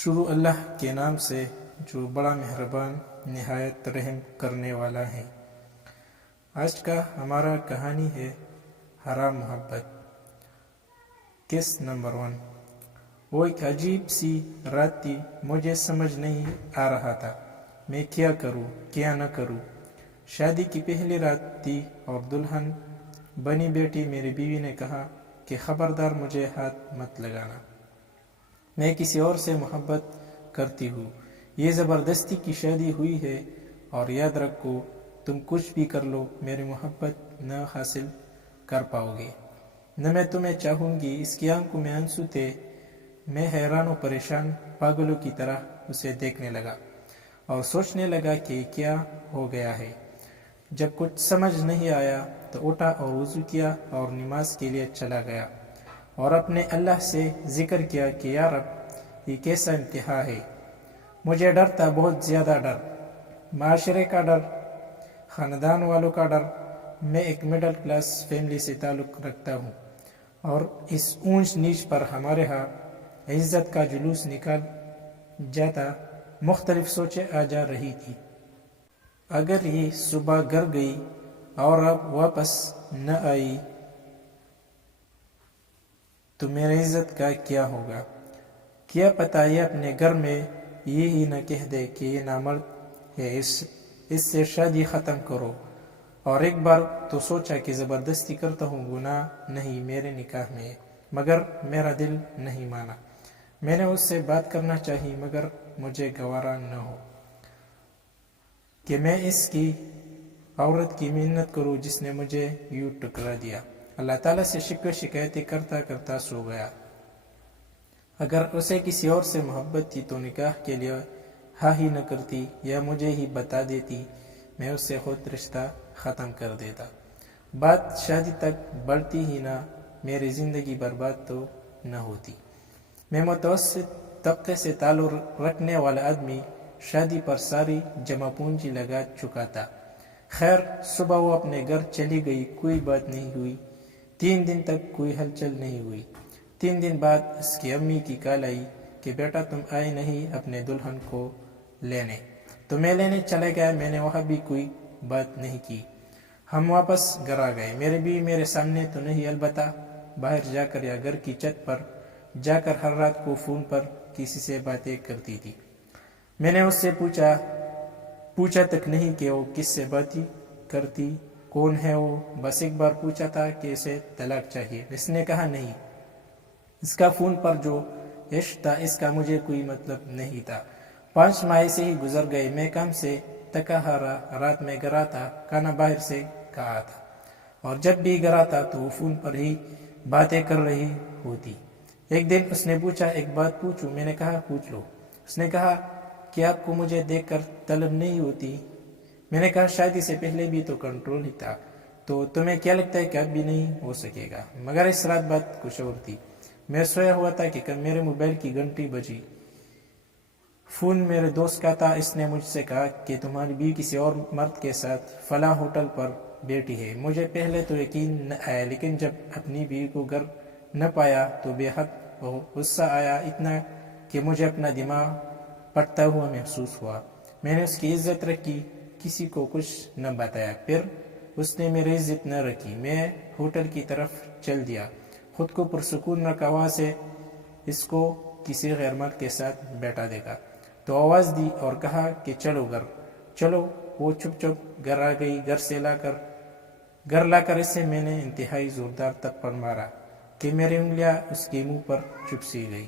شروع اللہ کے نام سے جو بڑا مہربان نہایت رحم کرنے والا ہے۔ آج کا ہمارا کہانی ہے حرام محبت۔ قسط نمبر 1۔ وہ ایک عجیب سی رات تھی، مجھے سمجھ نہیں آ رہا تھا میں کیا کروں کیا نہ کروں۔ شادی کی پہلی رات تھی اور دلہن بنی بیٹی میری بیوی نے کہا کہ خبردار مجھے ہاتھ مت لگانا، میں کسی اور سے محبت کرتی ہوں، یہ زبردستی کی شادی ہوئی ہے اور یاد رکھو تم کچھ بھی کر لو میری محبت نہ حاصل کر پاؤ گے، نہ میں تمہیں چاہوں گی۔ اس کی آنکھوں میں آنسو تھے۔ میں حیران و پریشان پاگلوں کی طرح اسے دیکھنے لگا اور سوچنے لگا کہ کیا ہو گیا ہے۔ جب کچھ سمجھ نہیں آیا تو اٹھا اور وضو کیا اور نماز کے لیے چلا گیا اور اپنے اللہ سے ذکر کیا کہ یا رب یہ کیسا انتہا ہے۔ مجھے ڈر تھا، بہت زیادہ ڈر، معاشرے کا ڈر، خاندان والوں کا ڈر۔ میں ایک مڈل کلاس فیملی سے تعلق رکھتا ہوں اور اس اونچ نیچ پر ہمارے ہاں عزت کا جلوس نکال جاتا، مختلف سوچیں آ جا رہی تھی۔ اگر یہ صبح گھر گئی اور اب واپس نہ آئی تو میری عزت کا کیا ہوگا؟ کیا پتہ یہ اپنے گھر میں یہی نہ کہہ دے کہ یہ نامرد ہے، اس سے شادی ختم کرو۔ اور ایک بار تو سوچا کہ زبردستی کرتا ہوں، گناہ نہیں میرے نکاح میں، مگر میرا دل نہیں مانا۔ میں نے اس سے بات کرنا چاہی مگر مجھے گوارا نہ ہو کہ میں اس کی عورت کی محنت کروں جس نے مجھے یوں ٹکرا دیا۔ اللہ تعالیٰ سے شکوے شکایتیں کرتا کرتا سو گیا۔ اگر اسے کسی اور سے محبت تھی تو نکاح کے لیے ہاں ہی نہ کرتی یا مجھے ہی بتا دیتی، میں اس سے خود رشتہ ختم کر دیتا۔ بات شادی تک بڑھتی ہی نہ، میری زندگی برباد تو نہ ہوتی۔ میں متوسط طبقے سے تعلق رکھنے والا آدمی، شادی پر ساری جمع پونجی لگا چکا تھا۔ خیر، صبح وہ اپنے گھر چلی گئی، کوئی بات نہیں ہوئی۔ 3 دن تک کوئی ہلچل نہیں ہوئی۔ 3 دن بعد اس کی امی کی کال آئی کہ بیٹا تم آئے نہیں اپنے دلہن کو لینے، تو میں لینے چلا گیا۔ میں نے وہاں بھی کوئی بات نہیں کی۔ ہم واپس گھر آ گئے۔ میری بیوی میرے سامنے تو نہیں، البتہ باہر جا کر یا گھر کی چھت پر جا کر ہر رات کو فون پر کسی سے باتیں کرتی تھی۔ میں نے اس سے پوچھا تک نہیں کہ وہ کس سے باتیں کرتی، کون ہے وہ، بس ایک بار پوچھا تھا کہ اسے طلاق چاہیے۔ اس نے کہا نہیں، اس کا فون پر جو عشق تھا اس کا مجھے کوئی مطلب نہیں تھا۔ 5 ماہ سے ہی گزر گئے۔ میں کام سے تھکا ہارا رات میں گھر آتا، کھانا باہر سے کھایا تھا اور جب بھی گھر آتا تو وہ فون پر ہی باتیں کر رہی ہوتی۔ ایک دن اس نے پوچھا ایک بات پوچھوں؟ میں نے کہا پوچھ لو۔ اس نے کہا کہ آپ کو مجھے دیکھ کر طلب نہیں ہوتی؟ میں نے کہا شادی سے پہلے بھی تو کنٹرول ہی تھا، تو تمہیں کیا لگتا ہے کہ اب بھی نہیں ہو سکے گا؟ مگر اس رات بات کچھ اور تھی۔ میں سویا ہوا تھا کہ میرے موبائل کی گھنٹی بجی۔ فون میرے دوست کا تھا۔ اس نے مجھ سے کہا کہ تمہاری بیوی کسی اور مرد کے ساتھ فلاں ہوٹل پر بیٹھی ہے۔ مجھے پہلے تو یقین نہ آیا، لیکن جب اپنی بیوی کو گھر نہ پایا تو بے حد غصہ آیا، اتنا کہ مجھے اپنا دماغ پھٹتا ہوا محسوس ہوا۔ میں نے اس کی عزت رکھی، کسی کو کچھ نہ بتایا۔ پھر اس نے میری عزت نہ رکھی، میں ہوٹل کی طرف چل دیا، خود کو پرسکون رکھا، وہاں سے اس کو کسی غیر مرد کے ساتھ بیٹھا دیکھا تو آواز دی اور کہا کہ چلو گھر چلو۔ وہ چپ چپ گھر آ گئی۔ گھر لا کر اسے میں نے انتہائی زوردار تھپڑ مارا کہ میری انگلیاں اس کے منہ پر چپ سی گئی۔